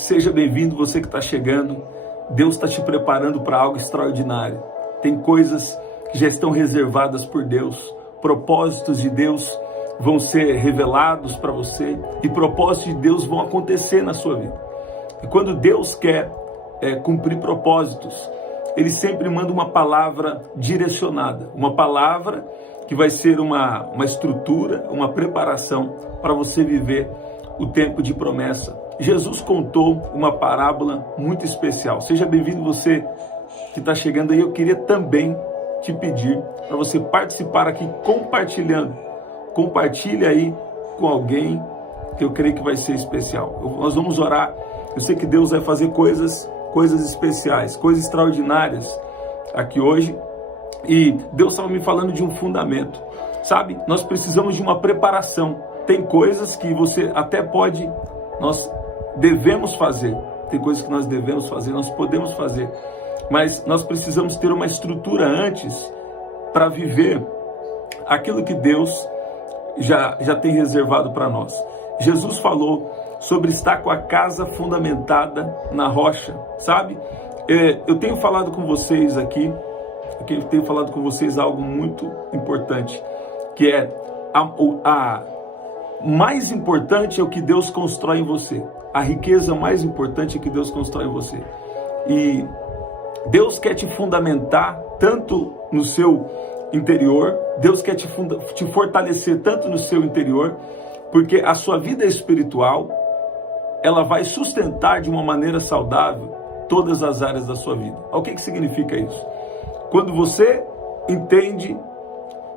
Seja bem-vindo, você que está chegando. Deus está te preparando para algo extraordinário. Tem coisas que já estão reservadas por Deus. Propósitos de Deus vão ser revelados para você e propósitos de Deus vão acontecer na sua vida. E quando Deus quer cumprir propósitos, Ele sempre manda uma palavra direcionada, uma palavra que vai ser uma estrutura, uma preparação para você viver o tempo de promessa. Jesus contou uma parábola muito especial. Seja bem-vindo você que está chegando aí. Eu queria também te pedir para você participar aqui compartilhando. Compartilhe aí com alguém que eu creio que vai ser especial. Nós vamos orar. Eu sei que Deus vai fazer coisas especiais, coisas extraordinárias aqui hoje. E Deus estava me falando de um fundamento. Sabe, nós precisamos de uma preparação. Tem coisas que você até pode, nós devemos fazer. Tem coisas que nós devemos fazer, nós podemos fazer. Mas nós precisamos ter uma estrutura antes para viver aquilo que Deus já tem reservado para nós. Jesus falou sobre estar com a casa fundamentada na rocha, sabe? Eu tenho falado com vocês aqui, eu tenho falado com vocês algo muito importante, que é a mais importante é o que Deus constrói em você. A riqueza mais importante é o que Deus constrói em você. E Deus quer te fundamentar tanto no seu interior, Deus quer te fortalecer tanto no seu interior, porque a sua vida espiritual, ela vai sustentar de uma maneira saudável todas as áreas da sua vida. O que significa isso? Quando você entende,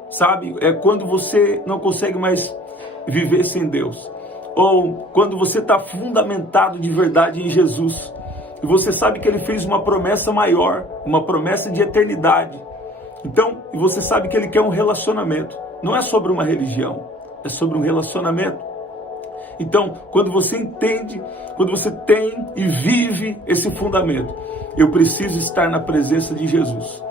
sabe, é quando você não consegue mais viver sem Deus, ou quando você está fundamentado de verdade em Jesus, e você sabe que Ele fez uma promessa maior, uma promessa de eternidade. Então, e você sabe que Ele quer um relacionamento. Não é sobre uma religião, é sobre um relacionamento. Então, quando você entende, quando você tem e vive esse fundamento, eu preciso estar na presença de Jesus.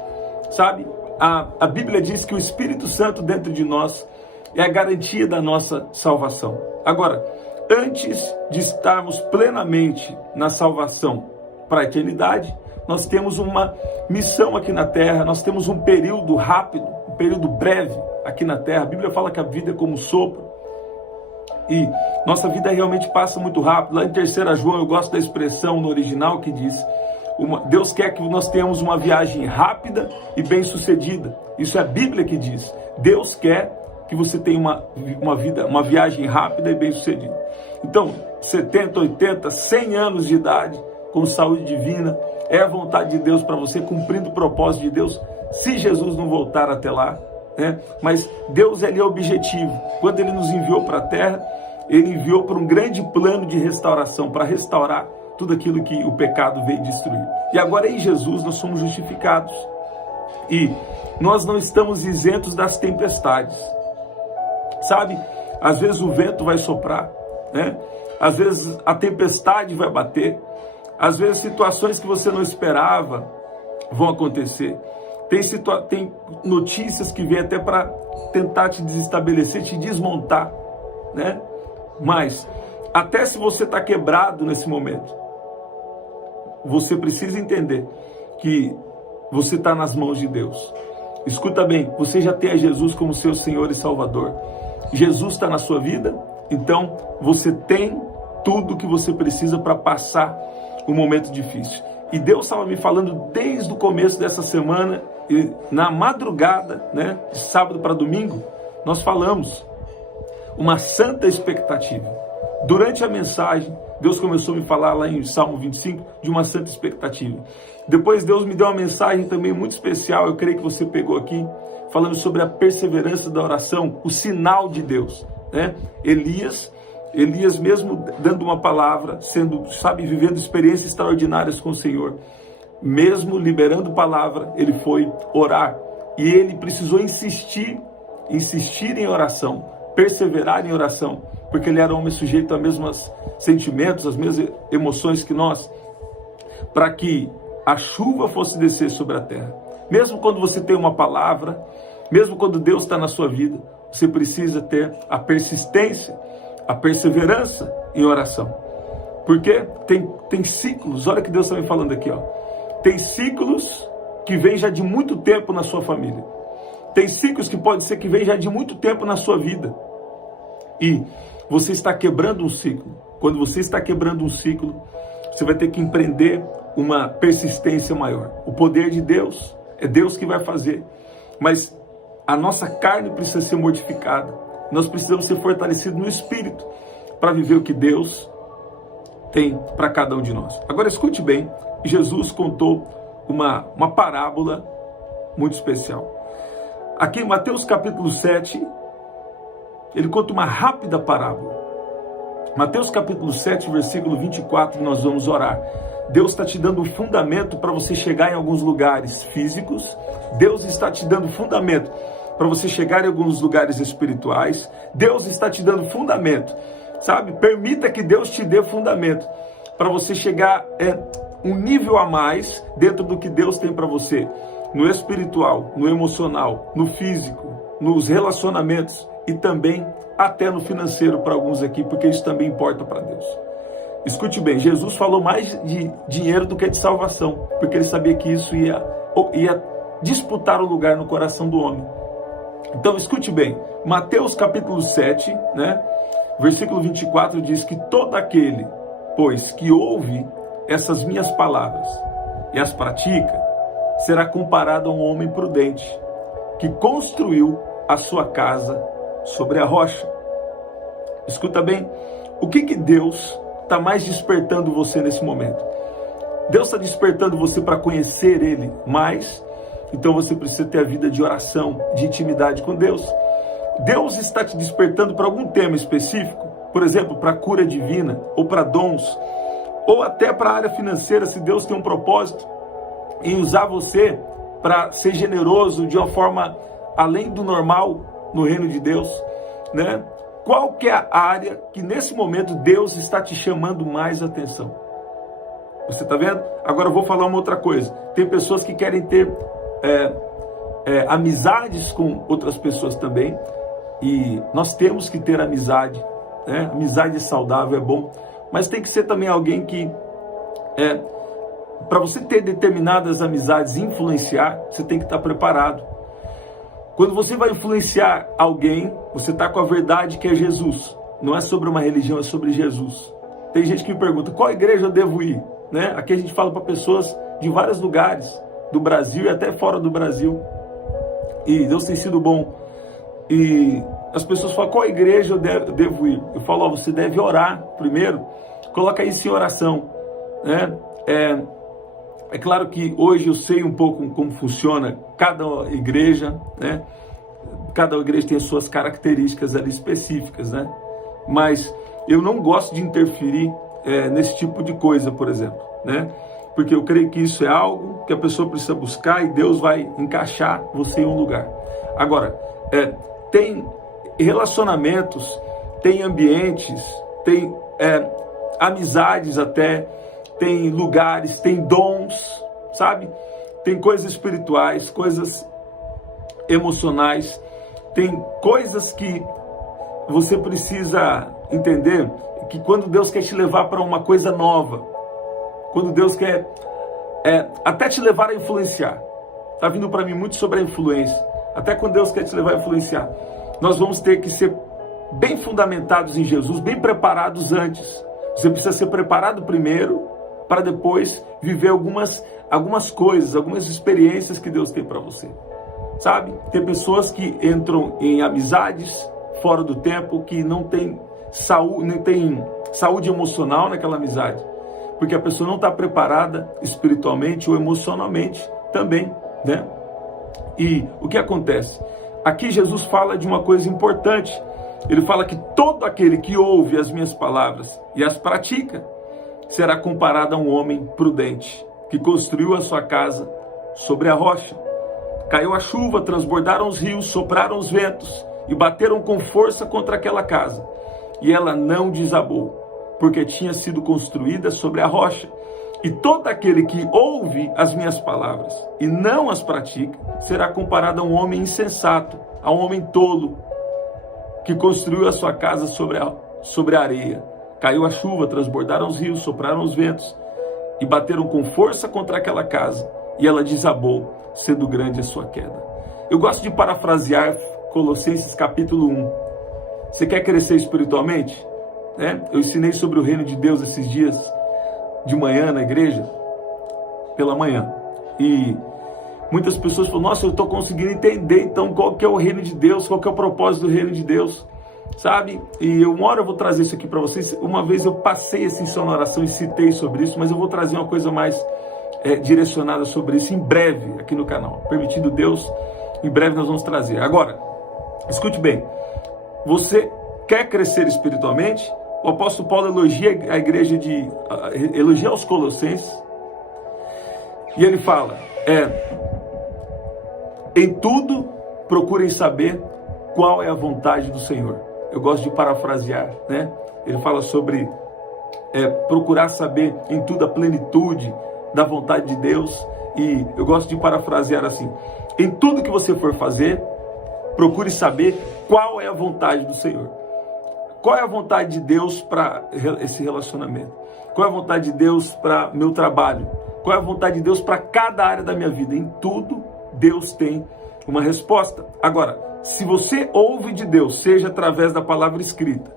Sabe, a Bíblia diz que o Espírito Santo dentro de nós é a garantia da nossa salvação. Agora, antes de estarmos plenamente na salvação para a eternidade, nós temos uma missão aqui na terra, nós temos um período rápido, um período breve aqui na terra. A Bíblia fala que a vida é como um sopro, e nossa vida realmente passa muito rápido. Lá em 3 João, eu gosto da expressão no original que diz, Deus quer que nós tenhamos uma viagem rápida e bem sucedida. Isso é a Bíblia que diz. Deus quer que você tenha uma viagem rápida e bem sucedida. Então, 70, 80, 100 anos de idade, com saúde divina, é a vontade de Deus para você, cumprindo o propósito de Deus, se Jesus não voltar até lá, né? Mas Deus, Ele é objetivo. Quando Ele nos enviou para a terra, Ele enviou para um grande plano de restauração, para restaurar tudo aquilo que o pecado veio destruir. E agora em Jesus nós somos justificados. E nós não estamos isentos das tempestades. Sabe, às vezes o vento vai soprar, né? Às vezes a tempestade vai bater, às vezes situações que você não esperava vão acontecer. Tem notícias que vêm até para tentar te desestabelecer, te desmontar, né? Mas até se você está quebrado nesse momento, você precisa entender que você está nas mãos de Deus. Escuta bem, você já tem a Jesus como seu Senhor e Salvador. Jesus está na sua vida, então você tem tudo que você precisa para passar um momento difícil. E Deus estava me falando desde o começo dessa semana, e na madrugada, né, de sábado para domingo, nós falamos uma santa expectativa. Durante a mensagem, Deus começou a me falar lá em Salmo 25 de uma santa expectativa. Depois Deus me deu uma mensagem também muito especial, eu creio que você pegou aqui, falando sobre a perseverança da oração, o sinal de Deus, né? Elias mesmo dando uma palavra, vivendo experiências extraordinárias com o Senhor, mesmo liberando palavra, ele foi orar. E ele precisou insistir em oração, perseverar em oração, porque ele era um homem sujeito aos mesmos sentimentos, às mesmas emoções que nós, para que a chuva fosse descer sobre a terra. Mesmo quando você tem uma palavra, mesmo quando Deus está na sua vida, você precisa ter a persistência, a perseverança em oração. Porque tem ciclos, olha o que Deus está me falando aqui, ó. Tem ciclos que vêm já de muito tempo na sua família. Tem ciclos que pode ser que vêm já de muito tempo na sua vida. E você está quebrando um ciclo. Quando você está quebrando um ciclo, você vai ter que empreender uma persistência maior. O poder de Deus, é Deus que vai fazer. Mas a nossa carne precisa ser mortificada. Nós precisamos ser fortalecidos no Espírito para viver o que Deus tem para cada um de nós. Agora escute bem, Jesus contou uma parábola muito especial. Aqui em Mateus capítulo 7, ele conta uma rápida parábola. Mateus capítulo 7, versículo 24, nós vamos orar. Deus está te dando um fundamento para você chegar em alguns lugares físicos. Deus está te dando fundamento para você chegar em alguns lugares espirituais. Deus está te dando fundamento, sabe? Permita que Deus te dê fundamento para você chegar um nível a mais dentro do que Deus tem para você. No espiritual, no emocional, no físico, nos relacionamentos e também até no financeiro para alguns aqui, porque isso também importa para Deus. Escute bem, Jesus falou mais de dinheiro do que de salvação, porque ele sabia que isso ia disputar o lugar no coração do homem. Então escute bem, Mateus capítulo 7, versículo 24 diz que todo aquele, pois, que ouve essas minhas palavras e as pratica, será comparado a um homem prudente, que construiu a sua casa sobre a rocha. Escuta bem, o que Deus está mais despertando você nesse momento? Deus está despertando você para conhecer Ele mais, então você precisa ter a vida de oração, de intimidade com Deus. Deus está te despertando para algum tema específico, por exemplo, para a cura divina, ou para dons, ou até para a área financeira, se Deus tem um propósito em usar você para ser generoso de uma forma além do normal no reino de Deus, Qual que é a área que nesse momento Deus está te chamando mais atenção? Você está vendo? Agora eu vou falar uma outra coisa. Tem pessoas que querem ter amizades com outras pessoas também, e nós temos que ter amizade, Amizade saudável é bom, mas tem que ser também alguém que para você ter determinadas amizades e influenciar, você tem que estar preparado. Quando você vai influenciar alguém, você está com a verdade que é Jesus. Não é sobre uma religião, é sobre Jesus. Tem gente que me pergunta, qual igreja eu devo ir? Aqui a gente fala para pessoas de vários lugares, do Brasil e até fora do Brasil. E Deus tem sido bom. E as pessoas falam, qual igreja eu devo ir? Eu falo, você deve orar primeiro. Coloca isso em oração. É claro que hoje eu sei um pouco como funciona cada igreja, Cada igreja tem as suas características ali específicas, Mas eu não gosto de interferir nesse tipo de coisa, por exemplo, Porque eu creio que isso é algo que a pessoa precisa buscar e Deus vai encaixar você em um lugar. Agora, tem relacionamentos, tem ambientes, tem amizades até, tem lugares, tem dons, sabe? Tem coisas espirituais, coisas emocionais, tem coisas que você precisa entender, que quando Deus quer te levar para uma coisa nova, quando Deus quer até te levar a influenciar, está vindo para mim muito sobre a influência, até quando Deus quer te levar a influenciar, nós vamos ter que ser bem fundamentados em Jesus, bem preparados antes. Você precisa ser preparado primeiro, para depois viver algumas coisas, algumas experiências que Deus tem para você, sabe? Tem pessoas que entram em amizades fora do tempo, que não tem saúde emocional naquela amizade, porque a pessoa não está preparada espiritualmente ou emocionalmente também, E o que acontece? Aqui Jesus fala de uma coisa importante. Ele fala que todo aquele que ouve as minhas palavras e as pratica, será comparado a um homem prudente, que construiu a sua casa sobre a rocha. Caiu a chuva, transbordaram os rios, sopraram os ventos e bateram com força contra aquela casa. E ela não desabou, porque tinha sido construída sobre a rocha. E todo aquele que ouve as minhas palavras e não as pratica, será comparado a um homem insensato, a um homem tolo, que construiu a sua casa sobre a areia. Caiu a chuva, transbordaram os rios, sopraram os ventos e bateram com força contra aquela casa, e ela desabou, sendo grande a sua queda. Eu gosto de parafrasear Colossenses capítulo 1. Você quer crescer espiritualmente? Eu ensinei sobre o reino de Deus esses dias de manhã na igreja, pela manhã. E muitas pessoas falam, nossa, eu estou conseguindo entender então qual que é o reino de Deus, qual que é o propósito do reino de Deus, sabe? E uma hora eu vou trazer isso aqui para vocês. Uma vez eu passei assim só na oração e citei sobre isso, mas eu vou trazer uma coisa mais direcionada sobre isso em breve aqui no canal. Permitindo Deus, em breve nós vamos trazer. Agora, escute bem, você quer crescer espiritualmente? O apóstolo Paulo elogia a igreja elogia aos Colossenses, e ele fala, em tudo procurem saber qual é a vontade do Senhor. Eu gosto de parafrasear, né? Ele fala sobre procurar saber em tudo a plenitude da vontade de Deus, e eu gosto de parafrasear assim, em tudo que você for fazer, procure saber qual é a vontade do Senhor. Qual é a vontade de Deus para esse relacionamento? Qual é a vontade de Deus para meu trabalho? Qual é a vontade de Deus para cada área da minha vida? Em tudo, Deus tem uma resposta. Agora, se você ouve de Deus, seja através da palavra escrita,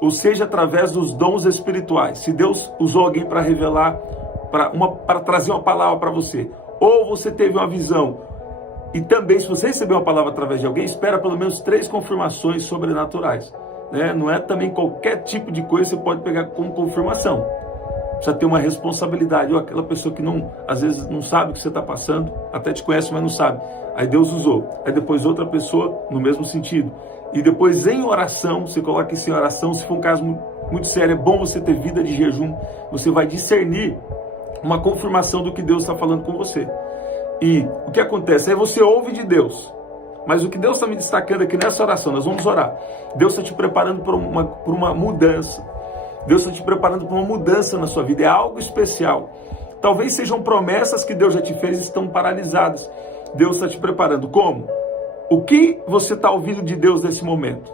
ou seja através dos dons espirituais, se Deus usou alguém para revelar, para trazer uma palavra para você, ou você teve uma visão, e também se você recebeu uma palavra através de alguém, espera pelo menos 3 confirmações sobrenaturais. Não é também qualquer tipo de coisa que você pode pegar como confirmação. Precisa ter uma responsabilidade. Ou aquela pessoa que às vezes não sabe o que você está passando, até te conhece, mas não sabe. Aí Deus usou. Aí depois outra pessoa no mesmo sentido. E depois em oração, você coloca isso em oração. Se for um caso muito sério, é bom você ter vida de jejum. Você vai discernir uma confirmação do que Deus está falando com você. E o que acontece? Aí você ouve de Deus. Mas o que Deus está me destacando aqui nessa oração, nós vamos orar. Deus está te preparando para uma mudança. Deus está te preparando para uma mudança na sua vida. É algo especial. Talvez sejam promessas que Deus já te fez e estão paralisadas. Deus está te preparando. Como? O que você está ouvindo de Deus nesse momento?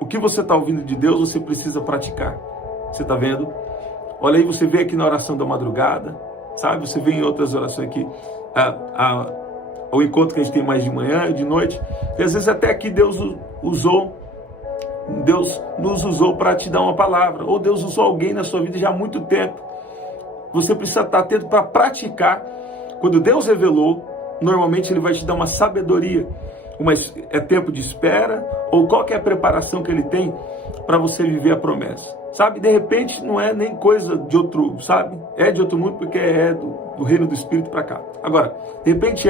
O que você está ouvindo de Deus, você precisa praticar. Você está vendo? Olha aí, você vê aqui na oração da madrugada, sabe? Você vê em outras orações aqui, o encontro que a gente tem mais de manhã e de noite. E às vezes até aqui Deus nos usou para te dar uma palavra. Ou Deus usou alguém na sua vida já há muito tempo. Você precisa estar atento para praticar. Quando Deus revelou, normalmente Ele vai te dar uma sabedoria. É tempo de espera, ou qual que é a preparação que Ele tem para você viver a promessa. Sabe, de repente não é nem coisa de outro, sabe? É de outro mundo porque é do reino do Espírito para cá. Agora, de repente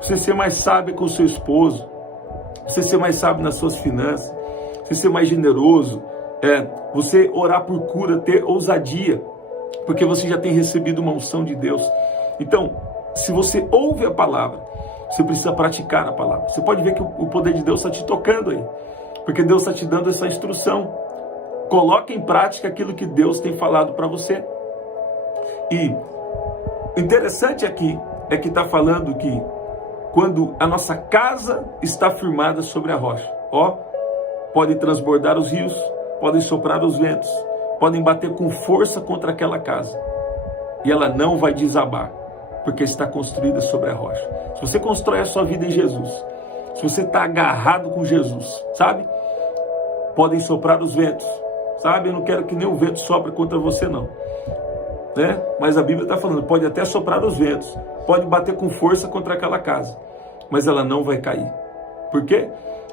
você ser mais sábio com o seu esposo, você ser mais sábio nas suas finanças, você ser mais generoso, você orar por cura, ter ousadia, porque você já tem recebido uma unção de Deus. Então, se você ouve a palavra, você precisa praticar a palavra. Você pode ver que o poder de Deus está te tocando aí, porque Deus está te dando essa instrução. Coloque em prática aquilo que Deus tem falado para você. E o interessante aqui é que está falando que quando a nossa casa está firmada sobre a rocha, podem transbordar os rios, podem soprar os ventos, podem bater com força contra aquela casa, e ela não vai desabar, porque está construída sobre a rocha. Se você constrói a sua vida em Jesus, se você está agarrado com Jesus, sabe? Podem soprar os ventos, sabe? Eu não quero que nem o vento sopre contra você, não. Mas a Bíblia está falando, pode até soprar os ventos, pode bater com força contra aquela casa, mas ela não vai cair. Por quê?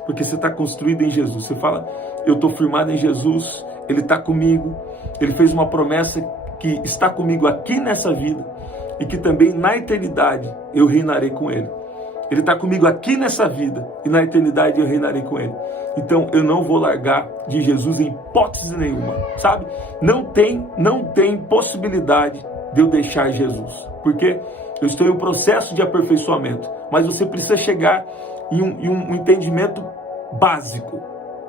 Porque você está construído em Jesus. Você fala, eu estou firmado em Jesus, Ele está comigo, Ele fez uma promessa que está comigo aqui nessa vida, e que também na eternidade eu reinarei com Ele. Ele está comigo aqui nessa vida, e na eternidade eu reinarei com Ele. Então eu não vou largar de Jesus em hipótese nenhuma, sabe? Não tem possibilidade de eu deixar Jesus. Porque eu estou em um processo de aperfeiçoamento, mas você precisa chegar em um entendimento básico.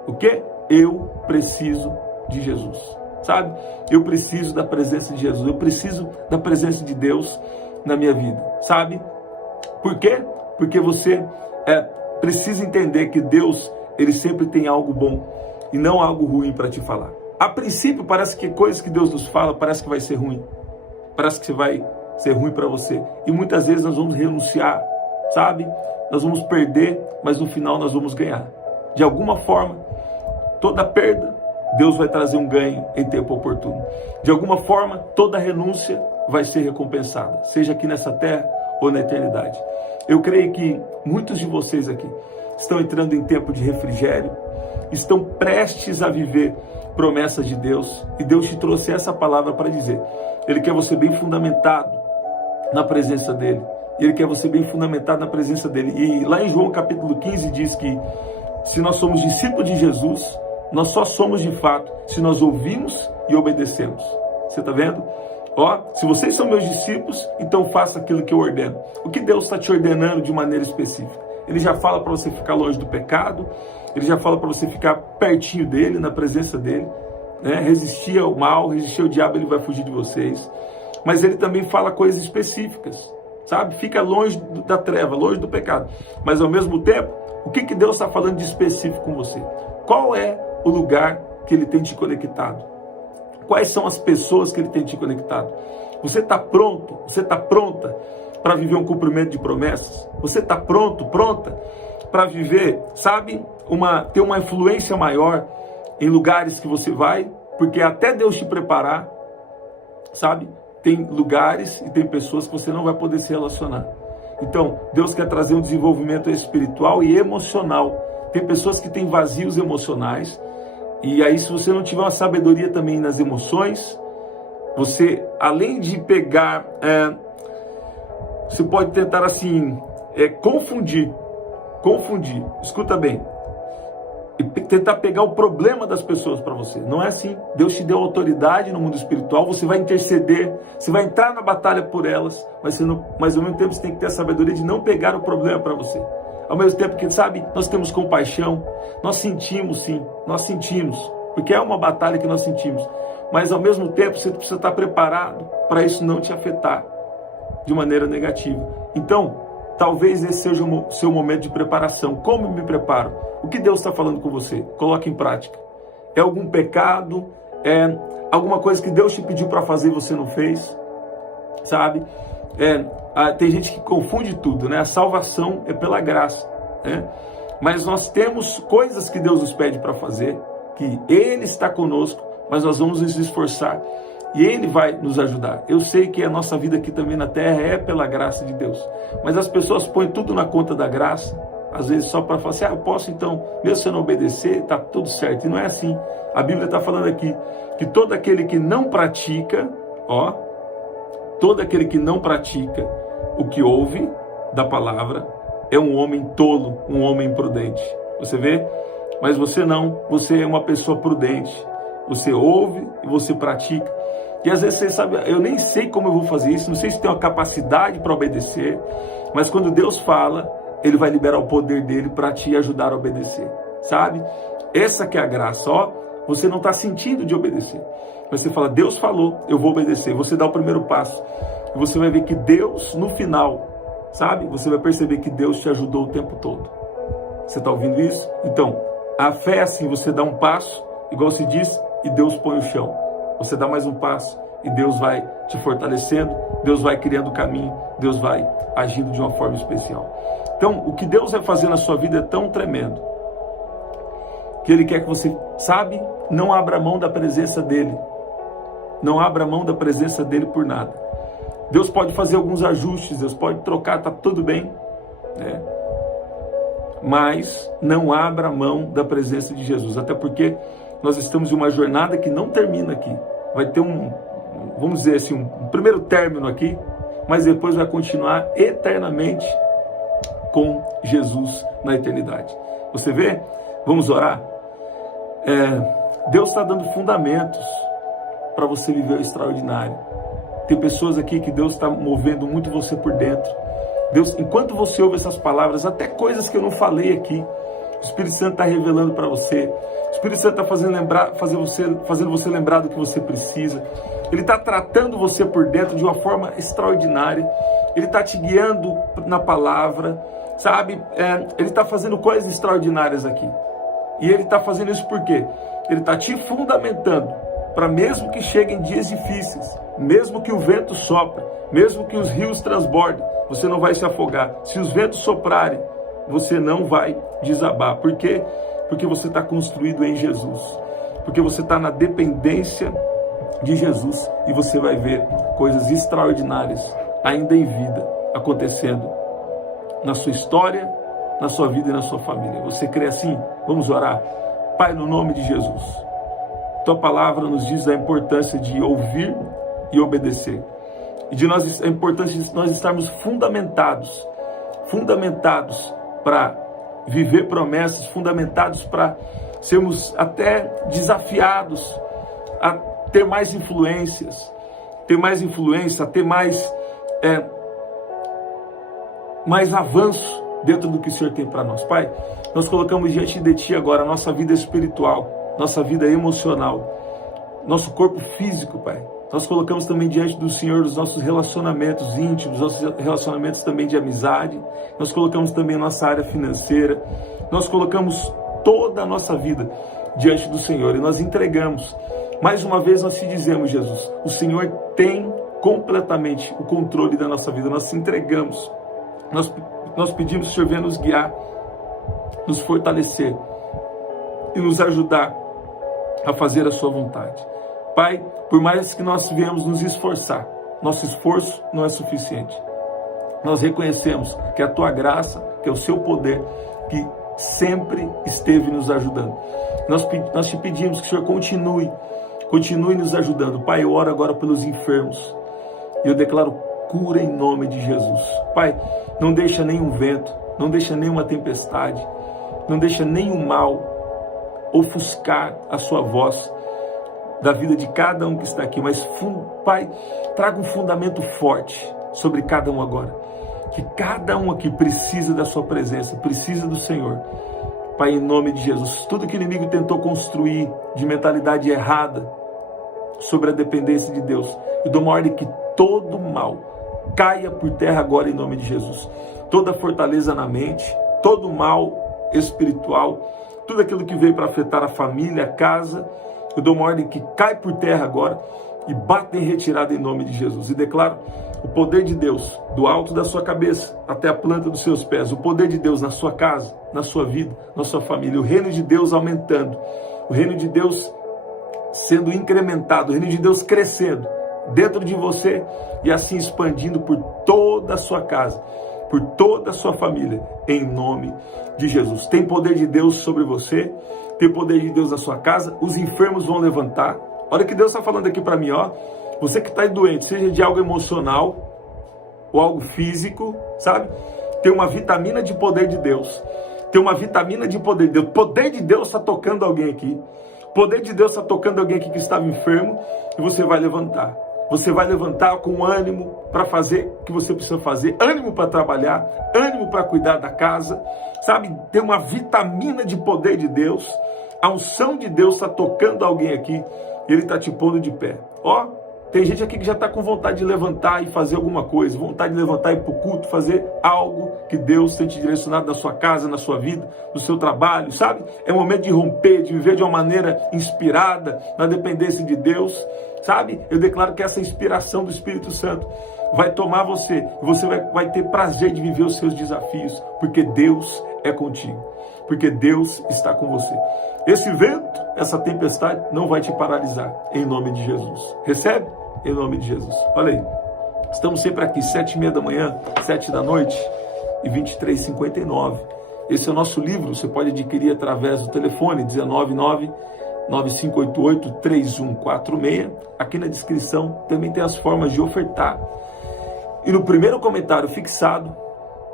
O quê? Eu preciso de Jesus, sabe? Eu preciso da presença de Jesus, eu preciso da presença de Deus na minha vida, sabe? Por quê? Porque você precisa entender que Deus, Ele sempre tem algo bom e não algo ruim para te falar. A princípio parece que coisas que Deus nos fala, parece que vai ser ruim. Parece que vai ser ruim para você. E muitas vezes nós vamos renunciar, sabe? Nós vamos perder, mas no final nós vamos ganhar. De alguma forma, toda perda, Deus vai trazer um ganho em tempo oportuno. De alguma forma, toda renúncia vai ser recompensada, seja aqui nessa terra ou na eternidade. Eu creio que muitos de vocês aqui estão entrando em tempo de refrigério, estão prestes a viver promessas de Deus, e Deus te trouxe essa palavra para dizer. Ele quer você bem fundamentado na presença dele. Ele quer você bem fundamentado na presença dele. E lá em João capítulo 15 diz que se nós somos discípulos de Jesus, nós só somos de fato se nós ouvimos e obedecemos. Você está vendo? Ó, se vocês são meus discípulos, então faça aquilo que eu ordeno. O que Deus está te ordenando de maneira específica? Ele já fala para você ficar longe do pecado, ele já fala para você ficar pertinho dele, na presença dele, né? Resistir ao mal, resistir ao diabo, ele vai fugir de vocês. Mas ele também fala coisas específicas, sabe? Fica longe da treva, longe do pecado. Mas ao mesmo tempo, o que Deus está falando de específico com você? Qual é o lugar que ele tem te conectado? Quais são as pessoas que ele tem te conectado? Você está pronto? Você está pronta para viver um cumprimento de promessas? Você está pronto, pronta para viver, sabe, ter uma influência maior em lugares que você vai? Porque até Deus te preparar, sabe, tem lugares e tem pessoas que você não vai poder se relacionar. Então, Deus quer trazer um desenvolvimento espiritual e emocional. Tem pessoas que têm vazios emocionais, e aí se você não tiver uma sabedoria também nas emoções, você, além de pegar, você pode tentar assim, confundir, escuta bem, e tentar pegar o problema das pessoas para você. Não é assim. Deus te deu autoridade no mundo espiritual, você vai interceder, você vai entrar na batalha por elas, mas ao mesmo tempo você tem que ter a sabedoria de não pegar o problema para você. Ao mesmo tempo que, sabe, nós temos compaixão, nós sentimos sim, nós sentimos, porque é uma batalha que nós sentimos, mas ao mesmo tempo você precisa estar preparado para isso não te afetar de maneira negativa. Então, talvez esse seja o seu momento de preparação. Como me preparo? O que Deus está falando com você? Coloque em prática. É algum pecado? É alguma coisa que Deus te pediu para fazer e você não fez? Sabe? Tem gente que confunde tudo, né? A salvação é pela graça, né? Mas nós temos coisas que Deus nos pede para fazer, que Ele está conosco, mas nós vamos nos esforçar e Ele vai nos ajudar. Eu sei que a nossa vida aqui também na terra é pela graça de Deus, mas as pessoas põem tudo na conta da graça, às vezes só para falar assim, eu posso então, mesmo se eu não obedecer, tá tudo certo. E não é assim. A Bíblia está falando aqui que todo aquele que não pratica, todo aquele que não pratica o que ouve da palavra é um homem tolo, um homem imprudente. Você vê? Mas você não, você é uma pessoa prudente. Você ouve e você pratica. E às vezes você sabe, eu nem sei como eu vou fazer isso, não sei se tenho a capacidade para obedecer, mas quando Deus fala, Ele vai liberar o poder dele para te ajudar a obedecer, sabe? Essa que é a graça, você não está sentindo de obedecer, mas você fala, Deus falou, eu vou obedecer. Você dá o primeiro passo e você vai ver que Deus, no final, sabe? Você vai perceber que Deus te ajudou o tempo todo. Você está ouvindo isso? Então, a fé é assim, você dá um passo, igual se diz, e Deus põe o chão. Você dá mais um passo e Deus vai te fortalecendo, Deus vai criando o caminho, Deus vai agindo de uma forma especial. Então, o que Deus vai fazer na sua vida é tão tremendo, que Ele quer que você, sabe, não abra mão da presença dEle. Não abra mão da presença dEle por nada. Deus pode fazer alguns ajustes, Deus pode trocar, tá tudo bem, né? Mas não abra mão da presença de Jesus, até porque nós estamos em uma jornada que não termina aqui. Vai ter vamos dizer assim, um primeiro término aqui, mas depois vai continuar eternamente com Jesus na eternidade. Você vê? Vamos orar? Deus está dando fundamentos para você viver o extraordinário. Tem pessoas aqui que Deus está movendo muito você por dentro. Deus, enquanto você ouve essas palavras, até coisas que eu não falei aqui, o Espírito Santo está revelando para você. O Espírito Santo está fazendo você lembrar do que você precisa. Ele está tratando você por dentro de uma forma extraordinária. Ele está te guiando na palavra, sabe? Ele está fazendo coisas extraordinárias aqui. E Ele está fazendo isso por quê? Ele está te fundamentando para mesmo que cheguem dias difíceis, mesmo que o vento sopre, mesmo que os rios transbordem, você não vai se afogar. Se os ventos soprarem, você não vai desabar. Por quê? Porque você está construído em Jesus. Porque você está na dependência de Jesus e você vai ver coisas extraordinárias ainda em vida acontecendo na sua história, na sua vida e na sua família. Você crê assim? Vamos orar. Pai, no nome de Jesus, Tua palavra nos diz a importância de ouvir e obedecer. E a importância de nós estarmos fundamentados para viver promessas, fundamentados para sermos até desafiados a ter mais influências, a ter mais avanço dentro do que o Senhor tem para nós. Pai, nós colocamos diante de Ti agora a nossa vida espiritual, nossa vida emocional, nosso corpo físico, Pai. Nós colocamos também diante do Senhor os nossos relacionamentos íntimos, nossos relacionamentos também de amizade. Nós colocamos também a nossa área financeira. Nós colocamos toda a nossa vida diante do Senhor e nós entregamos. Mais uma vez nós te dizemos, Jesus, o Senhor tem completamente o controle da nossa vida. Nós te entregamos. Nós pedimos que o Senhor venha nos guiar, nos fortalecer e nos ajudar a fazer a sua vontade. Pai, por mais que nós venhamos nos esforçar, nosso esforço não é suficiente. Nós reconhecemos que é a Tua graça, que é o Seu poder, que sempre esteve nos ajudando. Nós te pedimos que o Senhor continue nos ajudando. Pai, eu oro agora pelos enfermos e eu declaro cura em nome de Jesus. Pai, não deixa nenhum vento, não deixa nenhuma tempestade, não deixa nenhum mal ofuscar a Sua voz da vida de cada um que está aqui, mas Pai, traga um fundamento forte sobre cada um agora, que cada um aqui precisa da Sua presença, precisa do Senhor. Pai, em nome de Jesus, tudo que o inimigo tentou construir de mentalidade errada sobre a dependência de Deus, eu dou uma ordem que todo mal caia por terra agora em nome de Jesus. Toda fortaleza na mente, todo mal espiritual, tudo aquilo que veio para afetar a família, a casa, eu dou uma ordem que cai por terra agora e bate em retirada em nome de Jesus. E declaro o poder de Deus do alto da sua cabeça até a planta dos seus pés. O poder de Deus na sua casa, na sua vida, na sua família. O reino de Deus aumentando. O reino de Deus sendo incrementado. O reino de Deus crescendo dentro de você e assim expandindo por toda a sua casa, por toda a sua família, em nome de Jesus. Tem poder de Deus sobre você, tem poder de Deus na sua casa, os enfermos vão levantar. Olha o que Deus está falando aqui para mim, ó. Você que está doente, seja de algo emocional ou algo físico, sabe? Tem uma vitamina de poder de Deus. Tem uma vitamina de poder de Deus. O poder de Deus está tocando alguém aqui. O poder de Deus está tocando alguém aqui que estava enfermo e você vai levantar. Você vai levantar com ânimo para fazer o que você precisa fazer, ânimo para trabalhar, ânimo para cuidar da casa, sabe? Tem uma vitamina de poder de Deus, a unção de Deus está tocando alguém aqui e Ele está te pondo de pé. Ó, tem gente aqui que já está com vontade de levantar e fazer alguma coisa, vontade de levantar e ir para o culto, fazer algo que Deus tem te direcionado na sua casa, na sua vida, no seu trabalho, sabe? É momento de romper, de viver de uma maneira inspirada, na dependência de Deus, sabe? Eu declaro que essa inspiração do Espírito Santo vai tomar você e você vai ter prazer de viver os seus desafios, porque Deus é contigo, porque Deus está com você. Esse vento, essa tempestade não vai te paralisar, em nome de Jesus. Recebe? Em nome de Jesus. Olha aí, estamos sempre aqui, 7h30 da manhã, 7 da noite e 23h59. Esse é o nosso livro, você pode adquirir através do telefone 199-9588-3146. Aqui na descrição também tem as formas de ofertar. E no primeiro comentário fixado,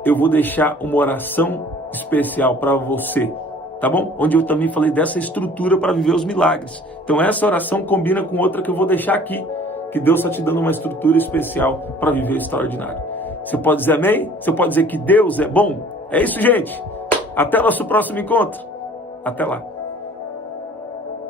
eu vou deixar uma oração especial para você, tá bom? Onde eu também falei dessa estrutura para viver os milagres. Então essa oração combina com outra que eu vou deixar aqui, que Deus está te dando uma estrutura especial para viver o extraordinário. Você pode dizer amém? Você pode dizer que Deus é bom? É isso, gente. Até o nosso próximo encontro. Até lá.